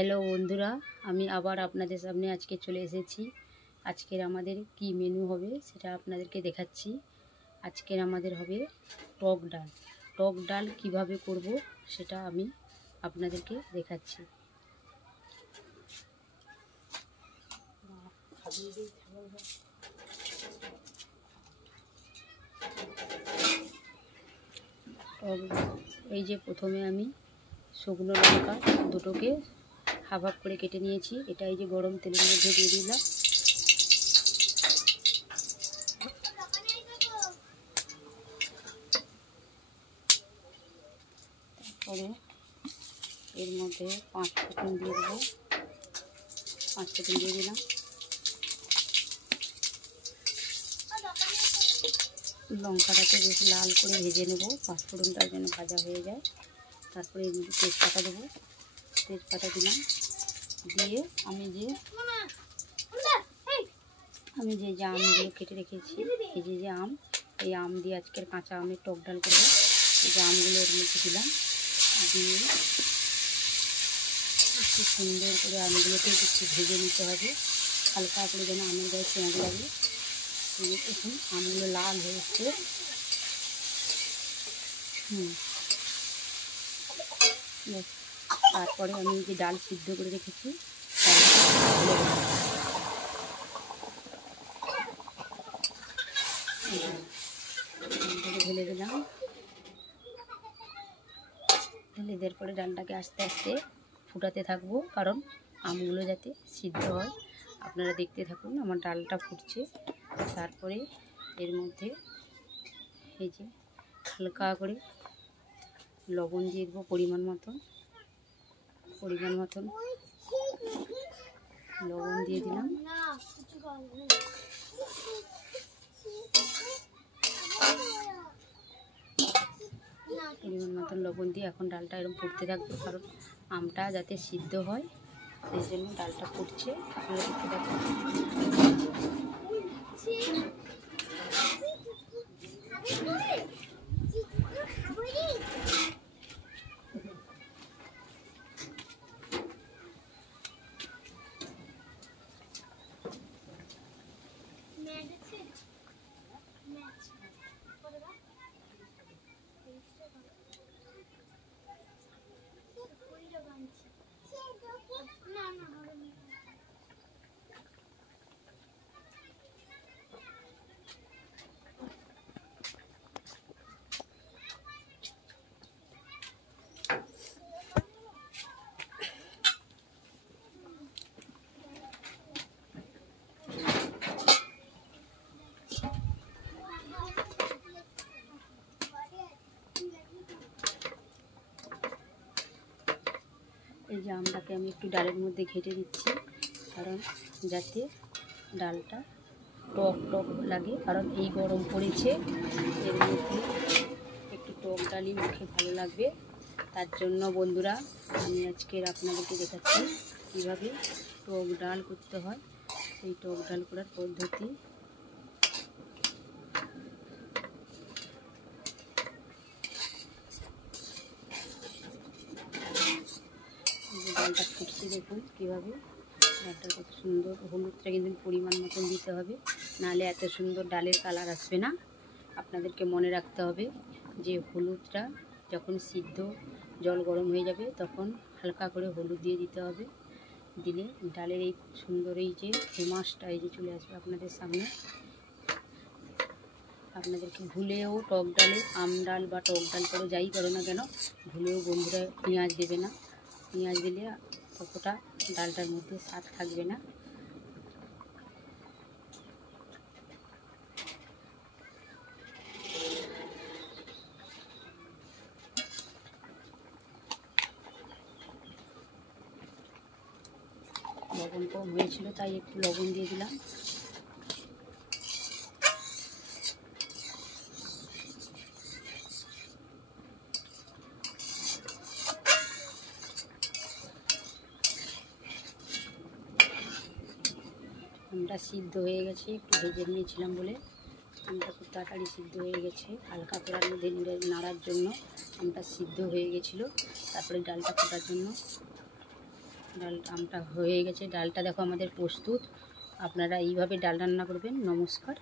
Hello বন্ধুরা, আমি আবার আপনাদের সামনে আজকে চলে এসেছি। আজকের আমাদের কি মেনু হবে সেটা আপনাদেরকে দেখাচ্ছি। আজকের আমাদের হবে টক ডাল। টক ডাল কিভাবে করব সেটা আমি আপনাদেরকে দেখাচ্ছি। এই যে প্রথমে আমি শুকনো লঙ্কা দুটোকে হাফ হাফ করে কেটে নিয়েছি। এটা এই যে গরম তেলের মধ্যে দিয়ে দিলাম। তারপরে এর মধ্যে 5 ফোঁড়ন দিয়ে দেবো। 5 ফোঁড়ন দিয়ে দিলাম। লঙ্কাটাকে বেশ লাল করে ভেজে নেব, 5 ফোঁড়নটা যেন ভাজা হয়ে যায়। তারপরে এর মধ্যে তেজপাতা দেবো। তেজপাতা দিলাম, দিয়ে আমি যে আমগুলো কেটে রেখেছি, এই যে আম, এই আম দিয়ে আজকের কাঁচা আমের টক ডাল করবো। এই যে আমগুলো এর মধ্যে দিলাম, দিয়ে একটু সুন্দর করে আমগুলোকে একটু ভেজে নিতে হবে, হালকা করে যেন আমের গায়ে পেঁয়াজ লাগে। এখন আমগুলো লাল হয়ে এসছে। তারপরে আমি যে ডাল সিদ্ধ করে রেখেছি ঢেলে দিলাম। ঢেলে দেওয়ার পরে ডালটাকে আস্তে আস্তে ফুটাতে থাকবো, কারণ আমগুলো যাতে সিদ্ধ হয়। আপনারা দেখতে থাকুন, আমার ডালটা ফুটছে। তারপরে এর মধ্যে এই যে হালকা করে লবণ দিয়ে দেবো, পরিমাণ মতন লবণ দিয়ে দিলাম। পরিমাণ মতন লবণ দিয়ে এখন ডালটা এরকম ফুটতে থাকবে, কারণ আমটা যাতে সিদ্ধ হয় সেই জন্য ডালটা ফুটছে। আপনারা দেখতে থাকুন। এই যে আমটাকে আমি একটু ডালের মধ্যে ঘেটে দিচ্ছি, কারণ যাতে ডালটা টক টক লাগে, কারণ এই গরম পড়েছে, এর মধ্যে একটু টক ডালই মুখে ভালো লাগবে। তার জন্য বন্ধুরা আমি আজকের আপনাদেরকে দেখাচ্ছি কীভাবে টক ডাল করতে হয়। এই টক ডাল করার পদ্ধতি ডালটা ফুটছে, দেখুন কীভাবে ডালটা কত সুন্দর। হলুদটা কিন্তু পরিমাণ মতন দিতে হবে, নাহলে এত সুন্দর ডালের কালার আসবে না। আপনাদেরকে মনে রাখতে হবে যে হলুদটা যখন সিদ্ধ জল গরম হয়ে যাবে তখন হালকা করে হলুদ দিয়ে দিতে হবে। দিলে ডালের এই সুন্দর এই যে ফেমাসটা এই যে চলে আসবে আপনাদের সামনে। আপনাদেরকে ভুলেও টক ডালে, আম ডাল বা টক ডাল করো যাই করো না কেন, ভুলেও বন্ধুরা পেঁয়াজ দেবে না। পেঁয়াজ দিলে ততটা ডালটার মধ্যে স্বাদ থাকবে না। লবণ কম হয়েছিল তাই একটু লবণ দিয়ে দিলাম। আমটা সিদ্ধ হয়ে গেছে, একটু ভেজে নিয়েছিলাম বলে আমটা খুব তাড়াতাড়ি সিদ্ধ হয়ে গেছে। হালকা করার মধ্যে নাড়ার জন্য আমটা সিদ্ধ হয়ে গেছিলো। তারপরে ডালটা ফোটার জন্য আমটা হয়ে গেছে, ডালটা দেখো আমাদের প্রস্তুত। আপনারা এইভাবে ডাল রান্না করবেন। নমস্কার।